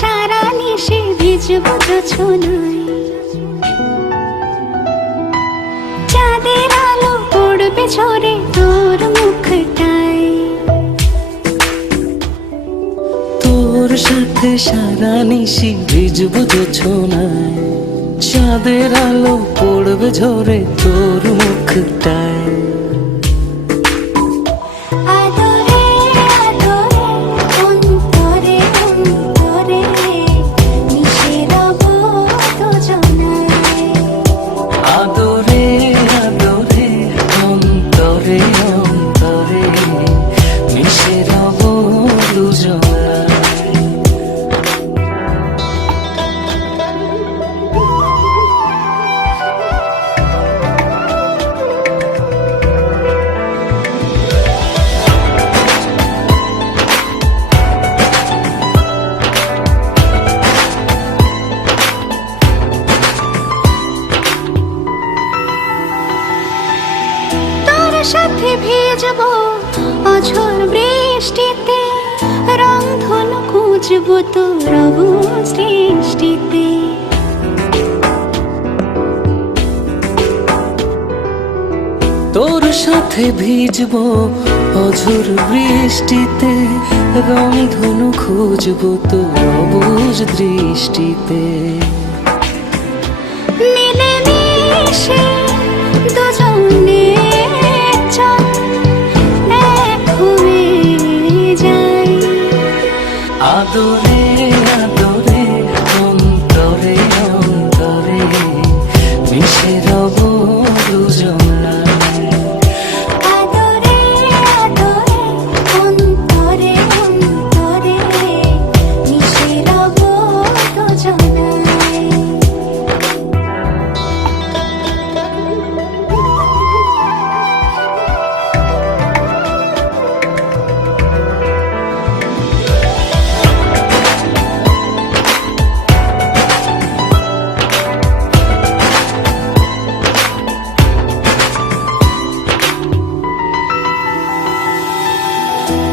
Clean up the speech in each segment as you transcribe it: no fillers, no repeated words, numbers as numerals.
সারা নিশে ভিজব জোছনায়, চাঁদের আলো পড়বে ঝরে তোর মুখটায়। তোর সাথে সারা নিশি ভিজব জোছনায়, চাঁদের আলো পড়বে ঝরে তোর মুখটায়। সাথে ভিজব অঝোর বৃষ্টিতে, রংধনু খুঁজব তোর সৃষ্টিতে। তোর সাথে ভিজব অঝোর বৃষ্টিতে, রংধনু খুঁজব তোর অবুঝ দৃষ্টিতে। মিলে মিশে দুজনে আদরে আদরে অন্তরে অন্তরে মিশে রব দুজনায়। আদরে আদরে অন্তরে অন্তরে মিশে রব দুজনায়।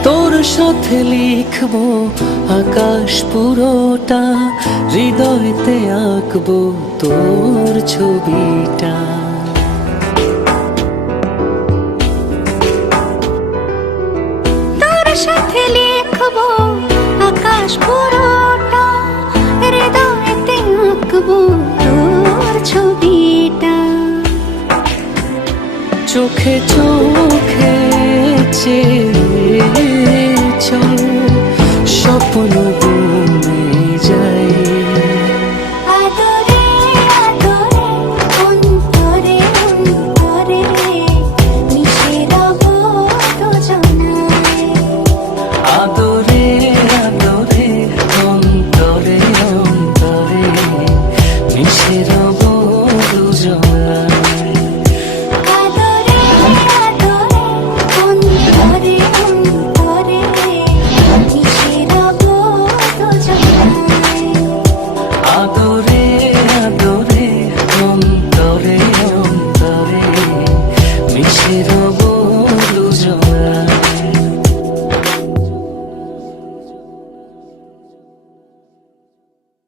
তোর সাথে লিখব আকাশ পুরোটা, হৃদয়তে আঁকবো তোর ছবিটা। তোর সাথে লিখব আকাশ পুরোটা, হৃদয়তে আঁকবো তোর ছবিটা। চোখে চোখে চল স্বপ্ন বনে যাই। আদরে আদরে অন্তরে অন্তরে মিশে রব দুজনায়। আদরে আদরে অন্তরে অন্তরে মিশে